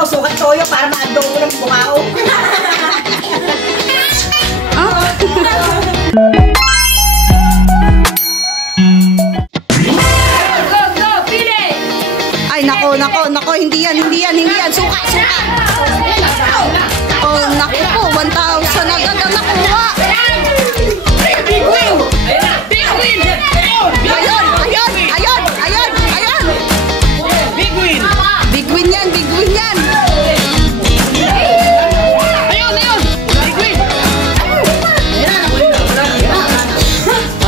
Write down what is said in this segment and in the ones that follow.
to, sukat toyo para maandong ko ng bungao. Ay, nako, hindi yan. Suka. Oh, naku po, 1,000 agad ang nakuha. Big win! Big win! Ayun. Big win! Big win yan. Ayun! Big win!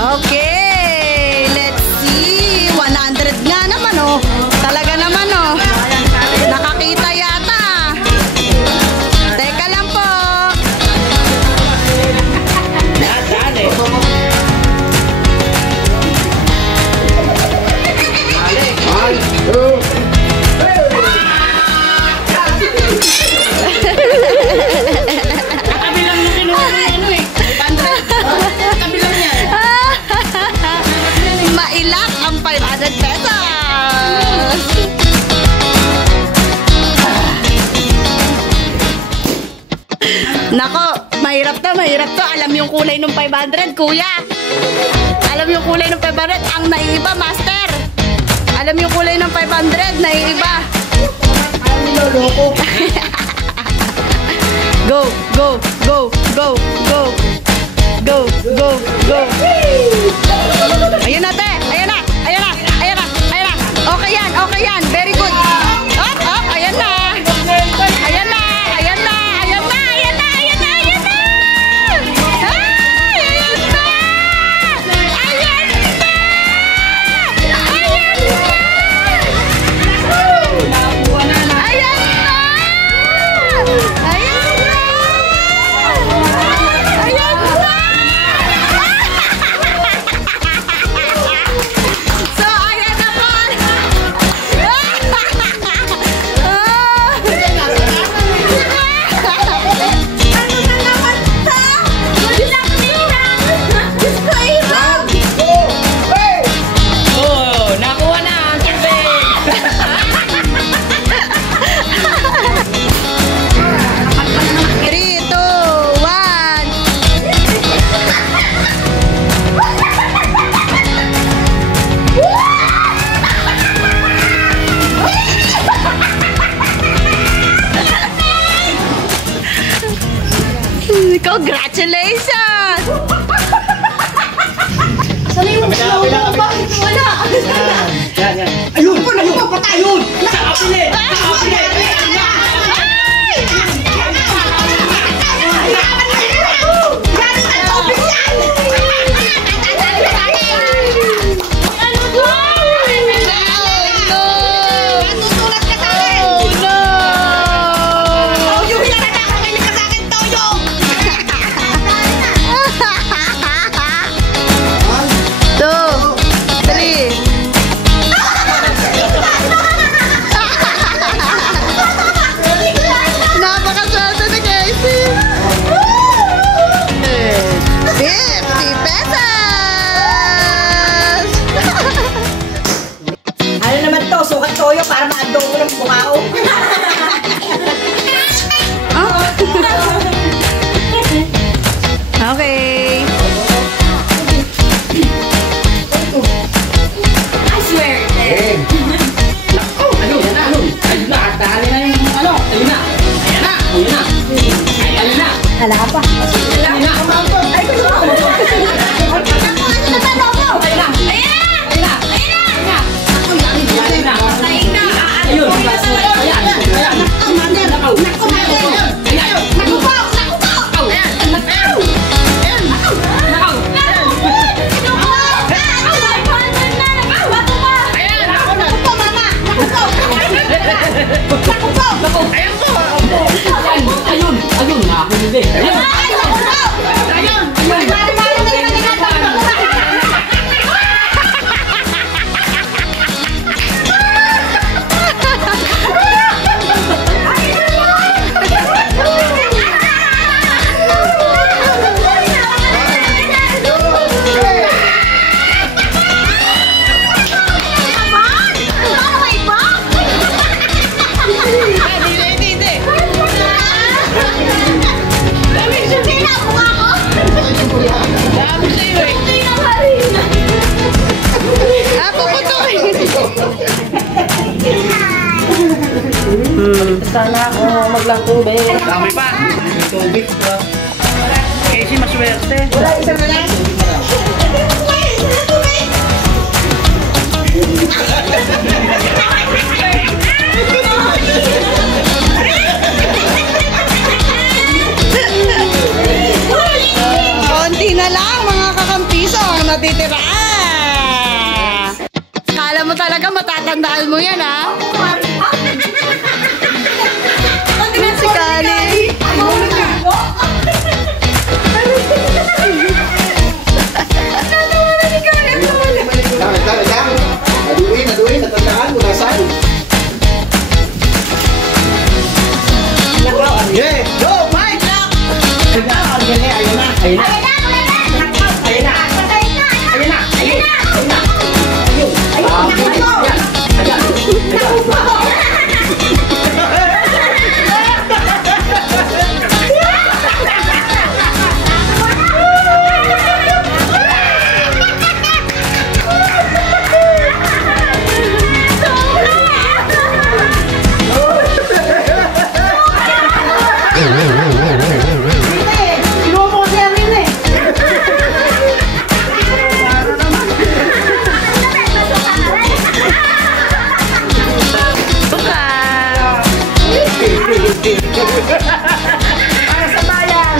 Okay, let's see. 100 nga naman, oh. Talaga naman, oh. Nakakita yata. Teka lang po. Kabilang yung kinuha ng ano eh. 500. Kabilang yan. Mailak ang 500 pesos. Nako, mahirap to. Alam yung kulay ng 500, kuya. Alam yung kulay ng 500, ang naiiba, master. Alam yung kulay ng 500, naiiba. Niloloko. Go. Ayun na, te. Ayun na. Okay yan. Very good. Up. Ayan na. Congratulations! Saan yung slow-mo? Bakit wala? Yan. Ayun! Patay yun! Nakapili! Sukat toyo para maandong ko ng bungao. Okay. I swear. Naku, ayun na. Dali na yung ano. Ayun na. Hala ka pa. Ayun na. Ay, gusto ko. Ayun, nakahuli. Ready, ready. Sana ako maglang tubig. Dami pa. May tubig pa. Casey, maswerte. Wala, isa na lang. Konti na lang mga kakampiso ang natitira. Kala mo talaga matatandaan mo yan, ha? Si Kali. Naduin, natandaan mo na sa'yo. Yeah, go, fight! Ayun na. Ayun na. Ayun na. Ayun na. Ayun na. Para sa bayan.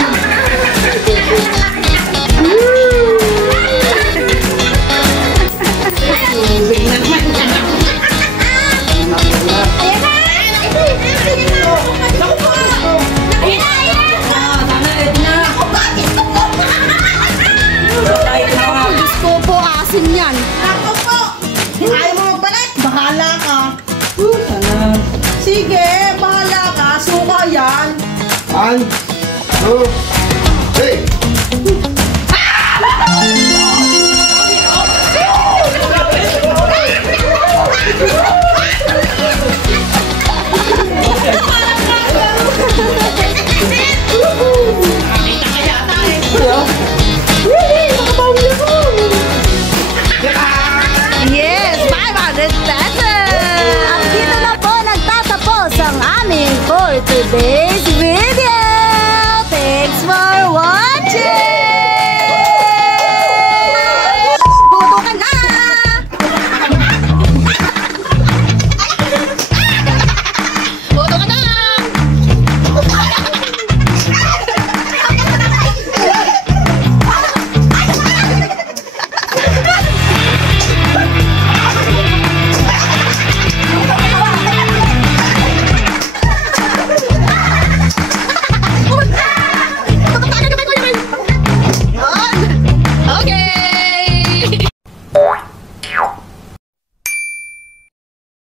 Diyos ko po, asin yan. Ako po. Ayaw mo magpalit. Bahala ka. Sige, bahala ka. Suka yan. 1, 2, 3. Yes, 500 pesos! At dito na po nagtatapos ang aming for today's